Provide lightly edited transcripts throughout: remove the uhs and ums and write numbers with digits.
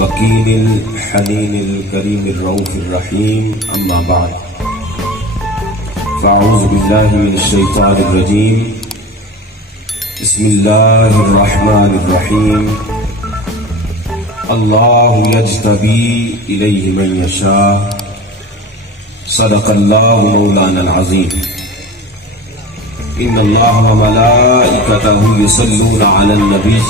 مكين الحنين الكريم الرؤوف الرحيم أما بعد فأعوذ بالله من الشيطان الرجيم بسم الله الرحمن الرحيم الله يجتبي إليه من يشاء صدق الله مولانا العظيم إن الله وملائكته يصلون على النبي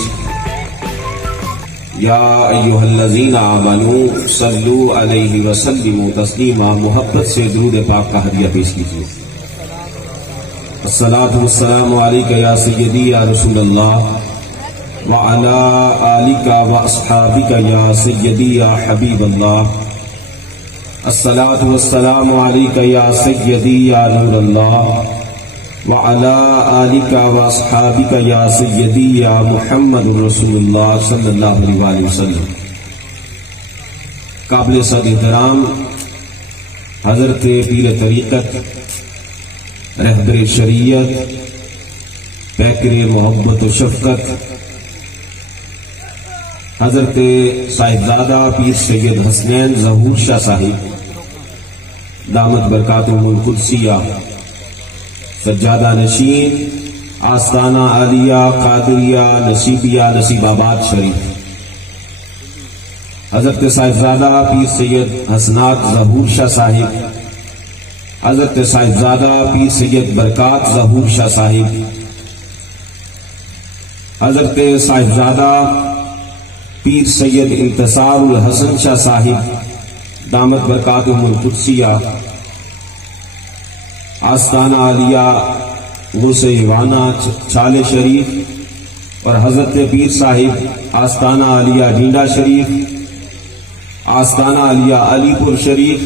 يا أيها الذين آمنوا صلوا عليه وسلموا تسليما. محبت سے درود پاک کا ہدیہ پیش کیجیے. الصلاۃ والسلام علیک یا سیدی یا رسول اللہ وعلی آلک واصحابک یا سیدی یا حبیب اللہ. الصلاۃ والسلام علیک یا سیدی یا نور اللہ وعلى آلك واصحابك يا سيدي يا محمد رسول اللہ صلی اللہ علیہ وسلم. قابل صد احترام حضرت پیر طریقت، رہبر شریعت، پیکر محبت و شفقت، حضرت صاحبزادہ پیر سید حسنین ظہور شاہ صاحب دامت برکاتہم القدسیہ، سجادہ نشین آستانہ عالیہ قادریہ نصیبیہ نصیب آباد شریف، حضرت صاحبزادہ پیر سید حسنات ظہور شاہ صاحب، حضرت صاحبزادہ پیر سید برکات ظہور شاہ صاحب، حضرت صاحبزادہ پیر سید انتصار الحسن شاہ صاحب دامت برکاتہم القدسیہ، آستانہ عالیہ غوث ایوانہ چھالے شریف، اور حضرت پیر صاحب آستانہ عالیہ ڈینڈا شریف، آستانہ عالیہ علی پور شریف،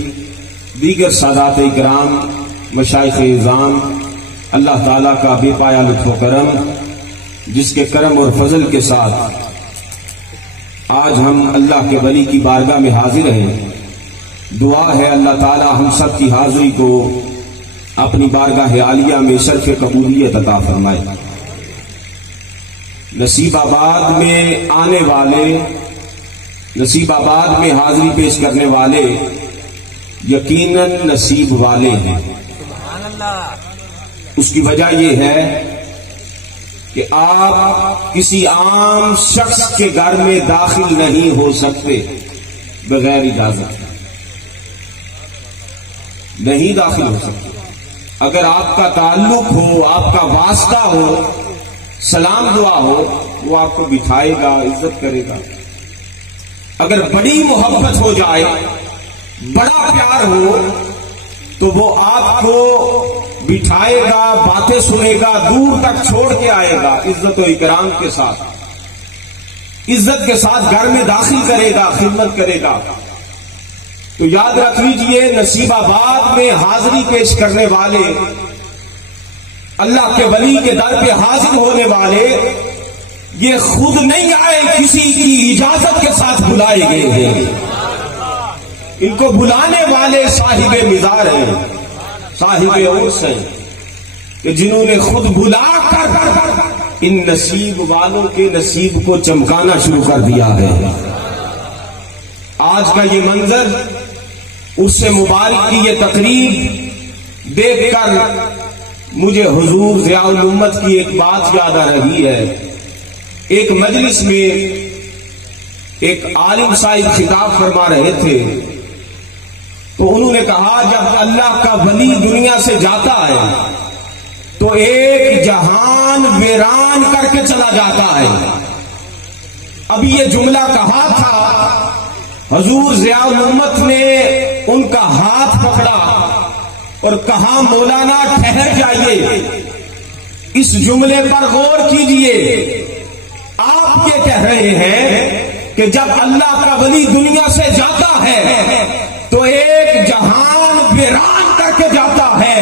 دیگر سادات اکرام، مشائخ اعظام، اللہ تعالیٰ کا بے پایا لطف و کرم، جس کے کرم اور فضل کے ساتھ آج ہم اللہ کے ولی کی بارگاہ میں حاضر ہیں. دعا ہے اللہ تعالیٰ ہم سب کی حاضری کو اپنی بارگاہ عالیہ میں شرف قبولیت عطا فرمائے. نصیب آباد میں آنے والے، نصیب آباد میں حاضری پیش کرنے والے یقیناً نصیب والے ہیں. اس کی وجہ یہ ہے کہ آپ کسی عام شخص کے گھر میں داخل نہیں ہو سکتے بغیر اجازت، نہیں داخل ہو سکتے. اگر آپ کا تعلق ہو، آپ کا واسطہ ہو، سلام دعا ہو، وہ آپ کو بٹھائے گا، عزت کرے گا. اگر بڑی محبت ہو جائے، بڑا پیار ہو، تو وہ آپ کو بٹھائے گا، باتیں سنے گا، دور تک چھوڑ کے آئے گا، عزت و اکرام کے ساتھ، عزت کے ساتھ گھر میں داخل کرے گا، خدمت کرے گا. تو یاد رکھ لیجئے، نصیب آباد میں حاضری پیش کرنے والے، اللہ کے ولی کے در پہ حاضر ہونے والے، یہ خود نہیں آئے، کسی کی اجازت کے ساتھ بلائے گئے ہیں. ان کو بلانے والے صاحب مزار ہیں، صاحب عرس ہیں، کہ جنہوں نے خود بلا کر ان نصیب والوں کے نصیب کو چمکانا شروع کر دیا ہے. آج کا یہ منظر، اس سے مبارک کی یہ تقریب دیکھ کر مجھے حضور ضیاء الامت کی ایک بات یاد آ رہی ہے. ایک مجلس میں ایک عالم صاحب خطاب فرما رہے تھے، تو انہوں نے کہا جب اللہ کا ولی دنیا سے جاتا ہے تو ایک جہان ویران کر کے چلا جاتا ہے. ابھی یہ جملہ کہا تھا، حضور ضیاء الامت نے ان کا ہاتھ پکڑا اور کہا مولانا ٹھہر جائیے، اس جملے پر غور کیجئے. آپ یہ کہہ رہے ہیں کہ جب اللہ کا ولی دنیا سے جاتا ہے تو ایک جہان ویران کر کے جاتا ہے.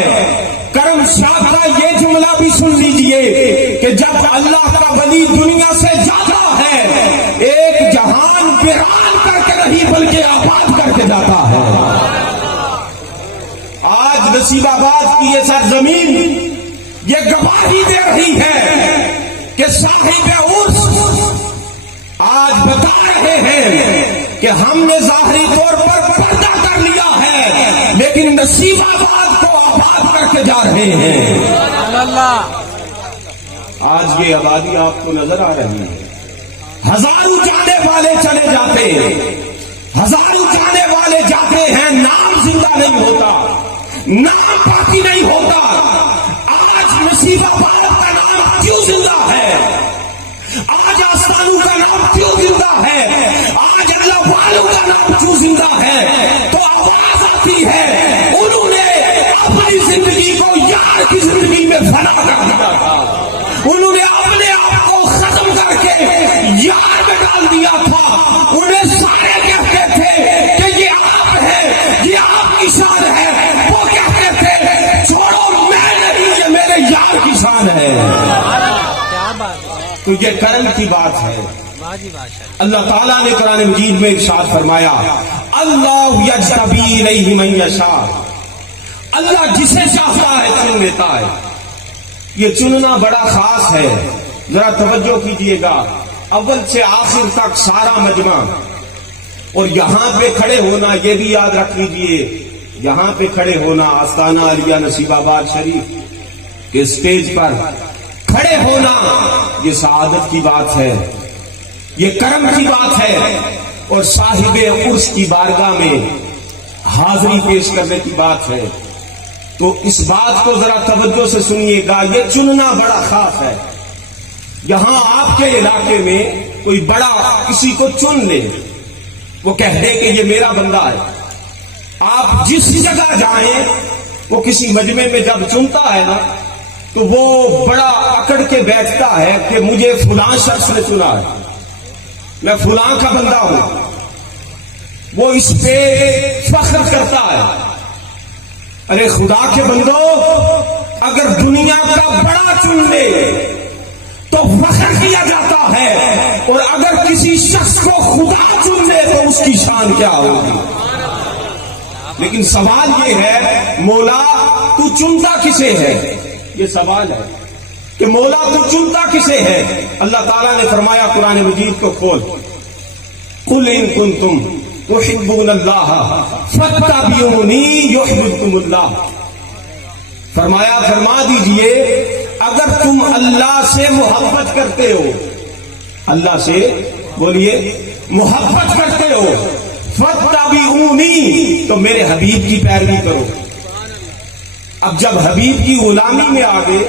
کرم شاہ کا یہ جملہ بھی سن لیجئے کہ جب اللہ کا ولی دنیا سے جاتا ہے ایک جہان ویران کر کے نہیں بلکہ آباد کر کے جاتا ہے. آج نصیب آباد کی یہ سرزمین یہ گواہی دے رہی ہے کہ صاحب عرس آج بتا رہے ہیں کہ ہم نے ظاہری طور پر پردہ کر لیا ہے لیکن نصیب آباد کو آباد کر کے جا رہے ہیں. آج یہ آبادی آپ کو نظر آ رہی ہے. ہزاروں جانے والے چلے جاتے ہیں, ہزاروں جانے والے جاتے ہیں, نام زندہ نہیں ہوتا, نام باقی نہیں ہوتا. آج نصیب آباد کا نام کیوں زندہ ہے؟ آج آستانوں کا نام کیوں زندہ ہے؟ آج اللہ والوں کا نام کیوں زندہ ہے؟ تو آواز آتی ہے انہوں نے اپنی زندگی کو یار کی زندگی میں فنا کر دیا تھا, انہوں نے اپنے آپ کو ختم کر کے یار میں ڈال دیا تھا. انہیں سارے کہتے تھے کہ یہ آپ ہے, یہ آپ کی شان ہے. وہ کہتے تھے چھوڑو میں نہیں, یہ میرے یار کی شان ہے. تو یہ کرم کی بات ہے. اللہ تعالیٰ نے قرآن مجید میں ارشاد فرمایا اللہ یجتبی الیہ من یشاء, اللہ جسے چاہتا ہے چن لیتا ہے. یہ چننا بڑا خاص ہے, ذرا توجہ کیجئے گا. اول سے آخر تک سارا مجمع, اور یہاں پہ کھڑے ہونا یہ بھی یاد رکھ لیجئے, یہاں پہ کھڑے ہونا آستانہ عالیہ نصیب آباد شریف کے اسٹیج پر کھڑے ہونا یہ سعادت کی بات ہے, یہ کرم کی بات ہے, اور صاحب عرش کی بارگاہ میں حاضری پیش کرنے کی بات ہے. تو اس بات کو ذرا توجہ سے سنیے گا, یہ چننا بڑا خاص ہے. یہاں آپ کے علاقے میں کوئی بڑا کسی کو چن لے, وہ کہہ دے کہ یہ میرا بندہ ہے. آپ جس جگہ جائیں وہ کسی مجمع میں جب چنتا ہے نا تو وہ بڑا اکڑ کے بیٹھتا ہے کہ مجھے فلاں شخص نے چنا ہے, میں فلاں کا بندہ ہوں. وہ اس پہ فخر کرتا ہے. ارے خدا کے بندو, اگر دنیا کا بڑا چن لے تو فخر کیا جاتا ہے, اور اگر کسی شخص کو خدا چن لے تو اس کی شان کیا ہوگی. لیکن سوال یہ ہے مولا تو چنتا کسے ہے, یہ سوال ہے کہ مولا تو چنتا کسے ہے. اللہ تعالیٰ نے فرمایا قرآن مجید کو کھول, قل ان کنتم تحبون اللہ فاتبعونی یحببکم اللہ. فرمایا فرما دیجئے اگر تم اللہ سے محبت کرتے ہو, اللہ سے بولیے محبت کرتے ہو, فاتبعونی تو میرے حبیب کی پیروی کرو. اب جب حبیب کی غلامی میں آ گئے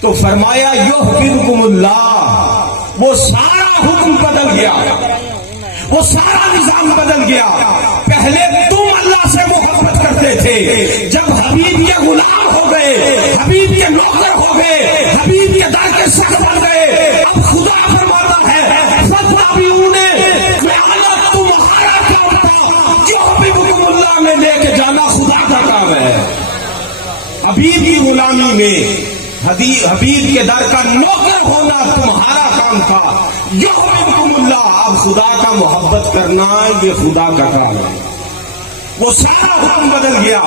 تو فرمایا یحببکم اللہ, وہ سارا حکم بدل گیا, وہ سارا نظام بدل گیا. پہلے تم اللہ سے محبت کرتے تھے, جب حبیب کے غلام ہو گئے, حبیب کے نوکر ہو گئے, حبیب کے در کے سر بن گئے, اب خدا فرماتا ہے فاتبعونی, میں اللہ تمہارا کام تھا, یحببکم اللہ میں لے کے جانا خدا کا کام ہے. حبیب کی غلامی میں حبیب کے در کا نوکر ہونا تمہارا کام تھا. یحببکم اللہ, اب خدا کا محبت کرنا یہ خدا کا کام ہے. وہ سارا حکم بدل گیا.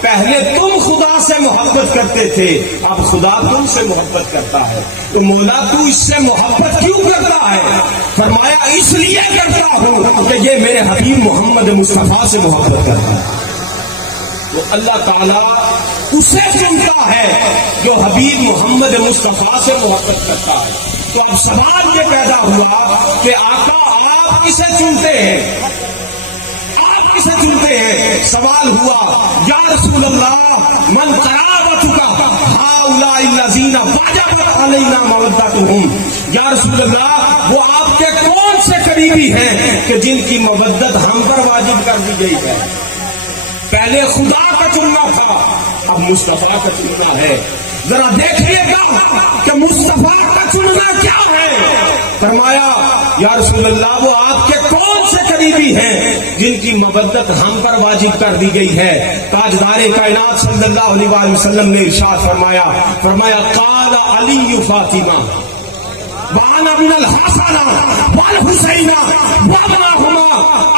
پہلے تم خدا سے محبت کرتے تھے, اب خدا تم سے محبت کرتا ہے. تو مولا تو اس سے محبت کیوں کرتا ہے؟ فرمایا اس لیے کرتا ہوں کہ یہ میرے حبیب محمد مصطفیٰ سے محبت کرتا ہے. تو اللہ تعالیٰ اسے چنتا ہے جو حبیب محمد مصطفیٰ سے محبت کرتا ہے. تو اب سوال یہ پیدا ہوا کہ آقا آپ کسے چنتے ہیں, آپ کسے چنتے ہیں؟ سوال ہوا یا رسول اللہ من قرابتک ہؤلاء الذین وجبت علینا مودتہم, یا رسول اللہ وہ آپ کے کون سے قریبی ہیں کہ جن کی مودت ہم پر واجب کر دی گئی ہے. پہلے خدا کا چننا تھا, اب مصطفیٰ کا چننا ہے. ذرا دیکھیے گا کہ مصطفیٰ کا چننا کیا ہے. فرمایا یا رسول اللہ وہ آپ کے کون سے قریبی ہیں جن کی مودت ہم پر واجب کر دی گئی ہے. تاجدار کائنات صلی اللہ علیہ وآلہ وسلم نے ارشاد فرمایا قال علی فاطمہ وعن ابن الحسن والحسین وابنہما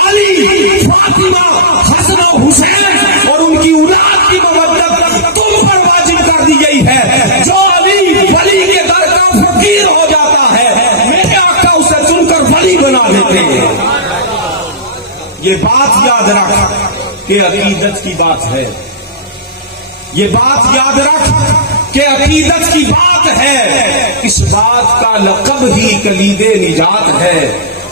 علی فاطمہ حسن و حسین, اور ان کی اولاد کی مودت تم پر واجب کر دی گئی ہے. جو علی ولی کے در کا فقیر ہو جاتا ہے میرے آقا اسے چن کر ولی بنا دیتے ہیں. یہ بات یاد رکھ کہ عقیدت کی بات ہے، یہ بات یاد رکھ کہ عقیدت کی بات ہے، اس بات کا لقب ہی کلید نجات ہے،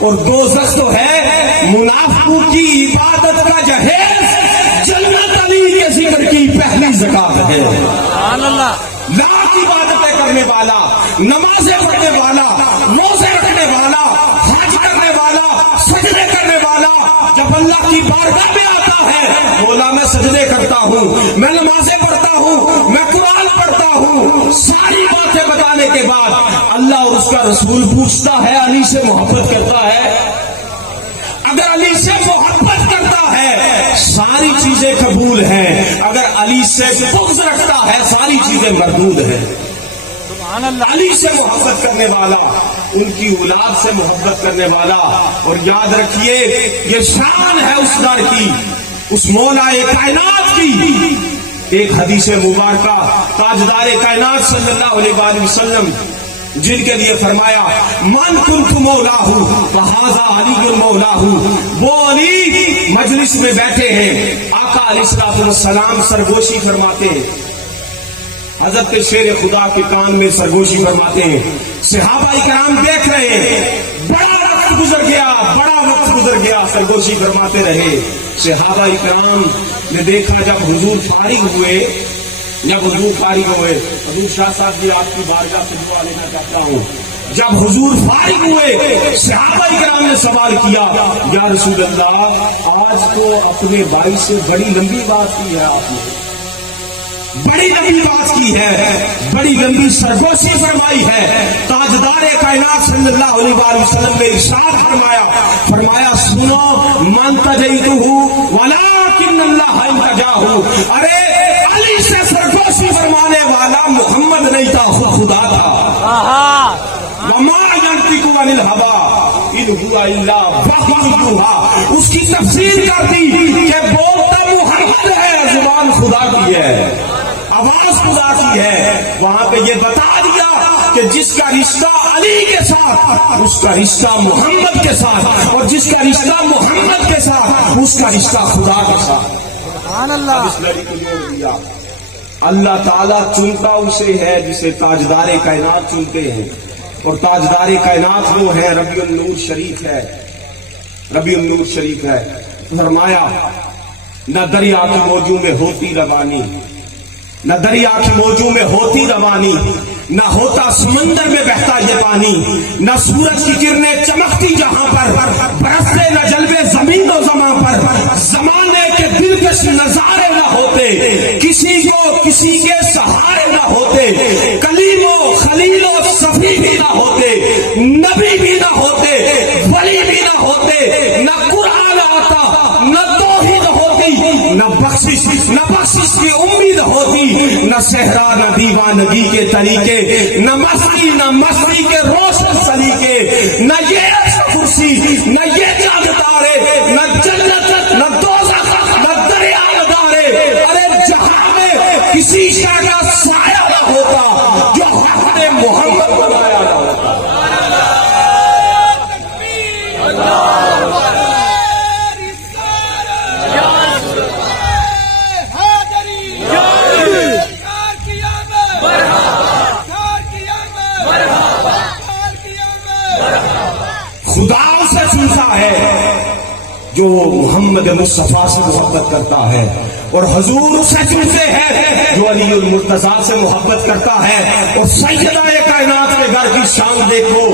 اور دوزخ تو ہے منافقوں کی عبادت کا جہیز، جنت علی کے ذکر کی پہلی زکات ہے۔ سبحان اللہ۔ لاکھ عبادتیں کرنے والا، نمازیں پڑھنے والا، روزے رکھنے والا، حج کرنے والا، سجدے کرنے والا، جب اللہ کی بارگاہ میں آتا ہے، مولا میں سجدے کرتا ہوں، میں نمازیں پڑھتا ہوں، میں قرآن پڑھتا ہوں، ساری باتیں بتانے کے بعد اللہ اور اس کا رسول پوچھتا ہے علی سے محبت کرتا ہے؟ اگر علی سے محبت کرتا ہے ساری چیزیں قبول ہیں، اگر علی سے بغض رکھتا ہے ساری چیزیں مردود ہیں۔ علی سے محبت کرنے والا، ان کی اولاد سے محبت کرنے والا، اور یاد رکھیے یہ شان ہے اس در کی، اس مولا کائنات کی۔ ایک حدیث مبارکہ تاجدار کائنات صلی اللہ علیہ وآلہ وسلم جن کے لیے فرمایا من کنت مولاہ فہذا علی مولاہ، وہ علی مجلس میں بیٹھے ہیں، آقا علیہ السلام سرگوشی فرماتے ہیں، حضرت شیر خدا کے کان میں سرگوشی فرماتے ہیں، صحابہ کرام دیکھ رہے ہیں، بڑا وقت گزر گیا سرگوشی فرماتے رہے۔ صحابہ کرام نے دیکھا جب حضور فارغ ہوئے، حضور شاہ صاحب جی آپ کی بارگاہ سے دعا لینا چاہتا ہوں، جب حضور فارغ ہوئے صحابہ کرام نے سوال کیا یا رسول اللہ آج تو اپنے بھائی سے بڑی لمبی بات کی ہے، آپ نے بڑی لمبی بات کی ہے، بڑی لمبی سرگوشی فرمائی ہے۔ تاجدار کائنات صلی اللہ علیہ وآلہ وسلم نے ارشاد فرمایا سنو من تجیتہ ولکن اللہ انتجاہ، ارے علی سے سرگوشی فرمانے والا محمد نہیں تھا، خدا تھا۔ وما ينطق عن الهوى ان هو الا وحی یوحی، اس کی تفسیر کرتی کہ بولتا محمد ہے، زبان خدا کی ہے، آواز خدا کی ہے۔ وہاں پہ یہ بتا دیا کہ جس کا رشتہ علی کے ساتھ اس کا رشتہ محمد کے ساتھ، اور جس کا رشتہ محمد کے ساتھ اس کا رشتہ خدا کے ساتھ۔ سبحان اللہ۔ اللہ تعالیٰ چنتا اسے ہے جسے تاجدار کائنات چنتے ہیں، اور تاجدار کائنات وہ ہے ربیع النور شریف ہے، ربیع النور شریف ہے۔ فرمایا نہ دریا کی موجوں میں ہوتی روانی، نہ دریا کی موجوں میں ہوتی روانی، نہ ہوتا سمندر میں بہتا یہ پانی، نہ سورج کی کرنیں چمکتی جہاں پر، برستے نہ جلوے زمین و زمان پر، زمانے کے دلکش نظارے نہ ہوتے، کسی کو کسی کے سہارے نہ ہوتے، کلیم و خلیل و صفی بھی نہ ہوتے، نبی بھی نہ ہوتے، ولی بھی نہ ہوتے، نہ قرآن آتا، نہ توحید ہوتی، نہ بخشش کی امید ہوتی، نہ صحرا نہ دیوانگی کے طریقے، نہ مستی کے روشن سلیقے، نہ یہ کرسی، نہ یہ چاند تارے، نہ جنت نہ دوزخ نہ دریا ندارے، ارے جہاں میں کسی شے کا سایہ نہ ہوتا جو حق نے محمد بنایا نہ ہوتا۔ خدا اسے چنتا ہے جو محمد مصطفیٰ سے محبت کرتا ہے، اور حضور اسے چنتے ہیں جو علی المرتضیٰ سے محبت کرتا ہے۔ اور سیدہ کائنات کے گھر کی شان دیکھو،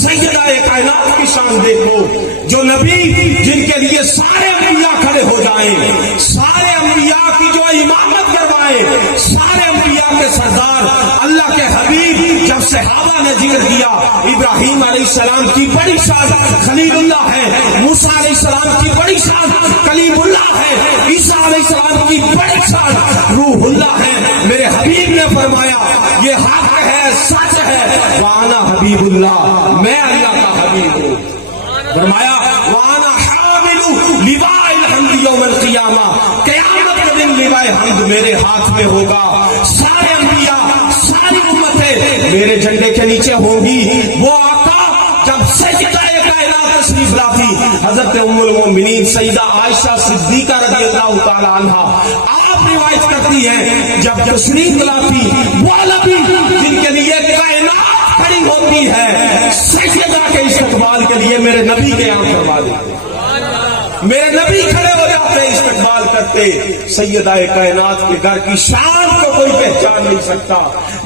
سیدہ کائنات کی شان دیکھو، جو نبی جن کے لیے سارے انبیاء کھڑے ہو جائیں، سارے انبیاء کی جو امامت کروائیں، سارے انبیاء کے سردار اللہ کے حبیب، جب صحابہ نے ذکر کیا ابراہیم علیہ السلام کی بڑی شان خلیل اللہ ہے، موسیٰ علیہ السلام کی بڑی شان کلیم اللہ ہے، عیسیٰ علیہ السلام کی بڑی شان روح اللہ ہے، میرے حبیب نے فرمایا یہ حق ہے، سچ ہے، وانا حبیب اللہ، میں اللہ کا حبیب ہوں۔ فرمایا وانا حامل لواء الحمد یوم القیامہ، قیامت کے دن لواء حمد میرے ہاتھ میں ہوگا، سارے انبیاء ساری امتیں میرے جھنڈے کے نیچے ہوں گی۔ وہ آقا جب سجدہ کائنات تشریف لاتی حضرت ام المومنین سیدہ عائشہ صدیقہ رضی اللہ تعالی عنہا، آپ روایت کرتی ہیں جب تشریف لاتی وہ نبی جن کے لیے کائنات کھڑی ہوتی ہے سجدہ کے استقبال کے لیے میرے نبی کے یہاں فرما دیتے، میرے نبی کھڑے ہو جاتے استقبال کرتے۔ سیدہ کائنات کے گھر کی شان کو کوئی پہچان نہیں سکتا۔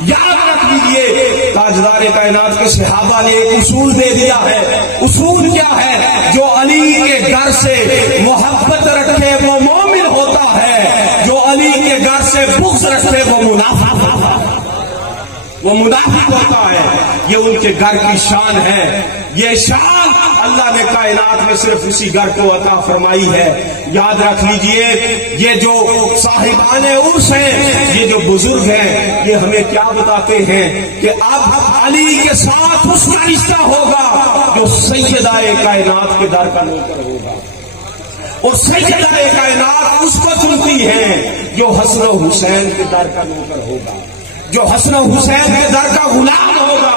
یاد رکھ لیجیے تاجدار کائنات کے صحابہ نے ایک اصول دے دیا ہے۔ اصول کیا ہے؟ جو علی کے گھر سے محبت رکھے وہ مومن ہوتا ہے، جو علی کے گھر سے بغض رکھے وہ منافق ہوتا ہے۔ یہ ان کے گھر کی شان ہے۔ یہ شان اللہ نے کائنات میں صرف اسی گھر کو عطا فرمائی ہے۔ یاد رکھ لیجئے یہ جو صاحبان عرس ہیں، یہ جو بزرگ ہیں، یہ ہمیں کیا بتاتے ہیں کہ اب علی کے ساتھ اس کا رشتہ ہوگا جو سیدہ کائنات کے در کا نوکر ہوگا، اور سیدہ کائنات اس کو چنتی ہے جو حسن و حسین کے در کا نوکر ہوگا، جو حسن و حسین کے در کا غلام ہوگا،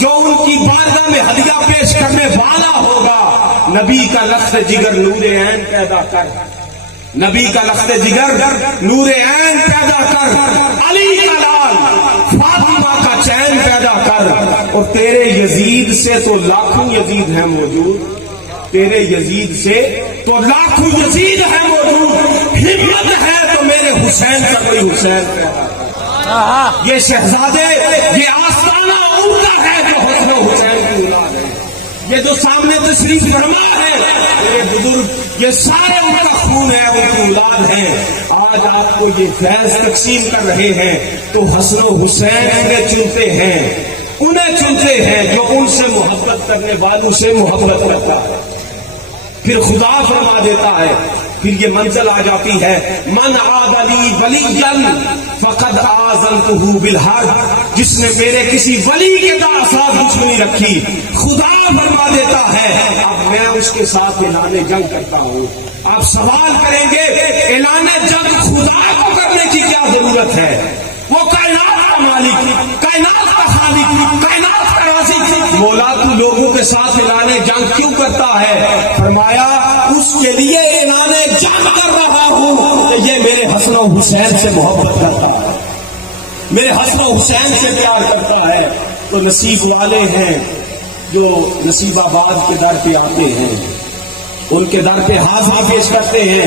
جو ان کی بارگاہ میں ہدیہ پیش کرنے والا ہوگا۔ نبی کا لخت جگر نور عین پیدا کر، نبی کا لخت جگر نور عین پیدا کر، علی کا لال فاطمہ کا چین پیدا کر، اور تیرے یزید سے تو لاکھوں یزید ہیں موجود، تیرے یزید سے تو لاکھوں یزید ہیں موجود، ہمت ہے تو میرے حسین کا کوئی حسین پیدا کر۔ یہ شہزادے، یہ آستانہ اونچا ہے جو حسن و حسین کی اولاد ہے۔ یہ جو سامنے تشریف فرما ہے یہ بزرگ، یہ سارے ان کا خون ہے، ان کی اولاد ہے۔ آج آپ کو یہ فیض تقسیم کر رہے ہیں تو حسن و حسین انہیں چنتے ہیں، انہیں چنتے ہیں جو ان سے محبت کرنے والوں سے محبت کرتا ہے۔ پھر خدا فرما دیتا ہے، پھر یہ منزل آ جاتی ہے، من عاد لی ولیا فقد آذنتہ بالحرب، جس نے میرے کسی ولی کے ساتھ دشمنی رکھی، خدا فرما دیتا ہے اب میں اس کے ساتھ اعلان جنگ کرتا ہوں۔ آپ سوال کریں گے اعلان جنگ خدا کو کرنے کی کیا ضرورت ہے؟ وہ کائنات کا مالک، کائنات کا خالق، کائنات کا رازق، مولا تو لوگوں کے ساتھ اعلان جنگ کیوں کرتا ہے؟ فرمایا اس کے لیے اعلان جنگ کر رہا ہوں کہ یہ میرے حسن و حسین سے محبت کرتا ہے، میرے حسن و حسین سے پیار کرتا ہے۔ تو نصیب والے ہیں جو نصیب آباد کے در پہ آتے ہیں، ان کے در پہ حاضری پیش کرتے ہیں۔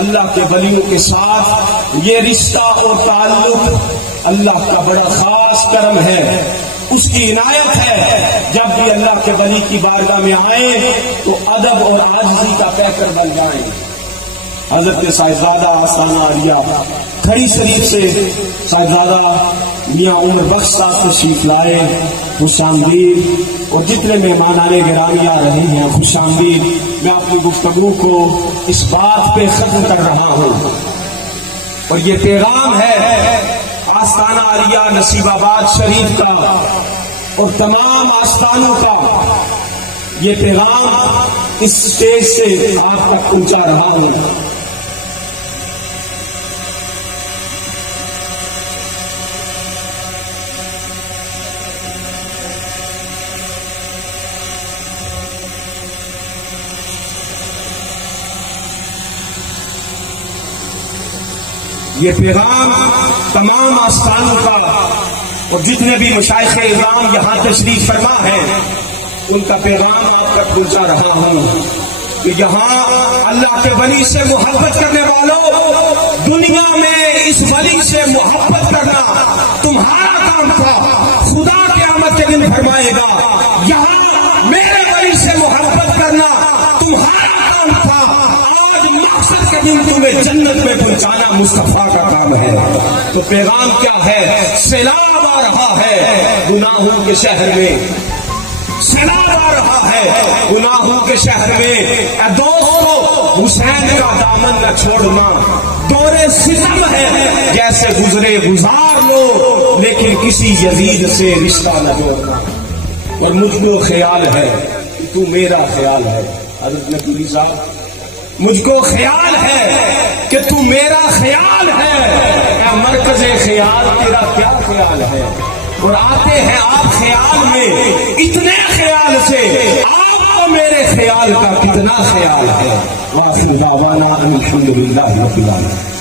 اللہ کے ولیوں کے ساتھ یہ رشتہ اور تعلق اللہ کا بڑا خاص کرم ہے، اس کی عنایت ہے۔ جب بھی اللہ کے ولی کی بارگاہ میں آئیں تو ادب اور عاجزی کا پیکر بن جائیں۔ حضرت صاحبزادہ آستانہ عالیہ کھڑی شریف سے صاحبزادہ میاں عمر بخش صاحب تشریف لائے، خوش آمدید، اور جتنے مہمانان گرامی آ رہے ہیں خوش آمدید۔ میں اپنی گفتگو کو اس بات پہ ختم کر رہا ہوں، اور یہ پیغام ہے آستانہ عالیہ نصیب آباد شریف کا اور تمام آستانوں کا۔ یہ پیغام اس اسٹیج سے آپ تک پہنچا رہا ہوں۔ یہ پیغام تمام آستانوں کا اور جتنے بھی مشائخ اعظام یہاں تشریف فرما ہے ان کا پیغام آپ تک پہنچا رہا ہوں کہ یہاں اللہ کے ولی سے محبت کرنے والوں، دنیا میں اس ولی سے محبت کرنا تمہارا کام تھا، خدا قیامت کے دن فرمائے گا یہاں میرے ولی سے محبت کرنا تمہارا کام تھا، آج مقصد کے دن تمہیں جنت میں پہنچانا مصطفیٰ کا کام ہے۔ تو پیغام کیا ہے؟ سیلاب آ رہا ہے گناہوں کے شہر میں، سیلاب آ رہا ہے گناہوں کے شہر میں۔ اے دوستو حسین کا دامن نہ چھوڑنا، دورے ستم ہے جیسے گزرے گزار لو، لیکن کسی یزید سے رشتہ نہ جوڑنا۔ اور مجھ کو خیال ہے کہ تو میرا خیال ہے، حضرت نبی صاحب مجھ کو خیال ہے کہ تو میرا خیال ہے، اے مرکز خیال تیرا کیا خیال ہے؟ اور آتے ہیں آپ خیال میں اتنے خیال سے آپ کو میرے خیال کا کتنا خیال ہے. وآخر دعوانا ان الحمد للہ رب العالمین.